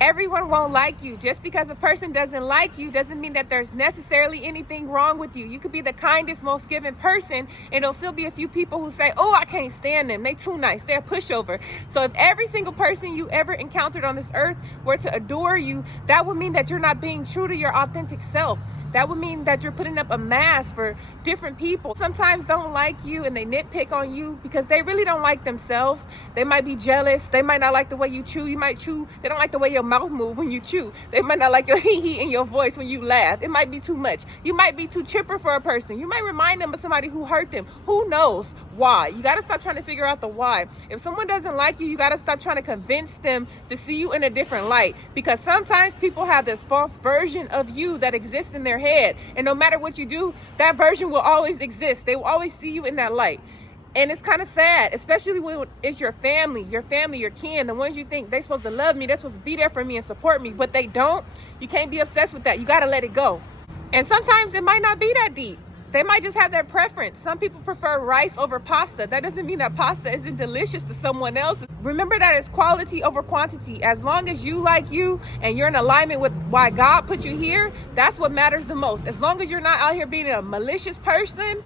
Everyone won't like you. Just because a person doesn't like you doesn't mean that there's necessarily anything wrong with you. You could be the kindest, most giving person, and there'll still be a few people who say, oh, I can't stand them. They too nice. They're a pushover. So if every single person you ever encountered on this earth were to adore you, that would mean that you're not being true to your authentic self. That would mean that you're putting up a mask for different people. Sometimes don't like you and they nitpick on you because they really don't like themselves. They might be jealous. They might not like the way you chew. You might chew. They don't like the way your mouth move when you chew. They might not like your hee in your voice when you laugh. It might be too much. You might be too chipper for a person. You might remind them of somebody who hurt them. Who knows why? You got to stop trying to figure out the why. If someone doesn't like you got to stop trying to convince them to see you in a different light, because sometimes people have this false version of you that exists in their head, and no matter what you do, that version will always exist. They will always see you in that light. And it's kind of sad, especially when it's your family, your kin, the ones you think they're supposed to love me, they're supposed to be there for me and support me, but they don't. You can't be obsessed with that. You got to let it go. And sometimes it might not be that deep. They might just have their preference. Some people prefer rice over pasta. That doesn't mean that pasta isn't delicious to someone else. Remember that it's quality over quantity. As long as you like you and you're in alignment with why God put you here, that's what matters the most. As long as you're not out here being a malicious person,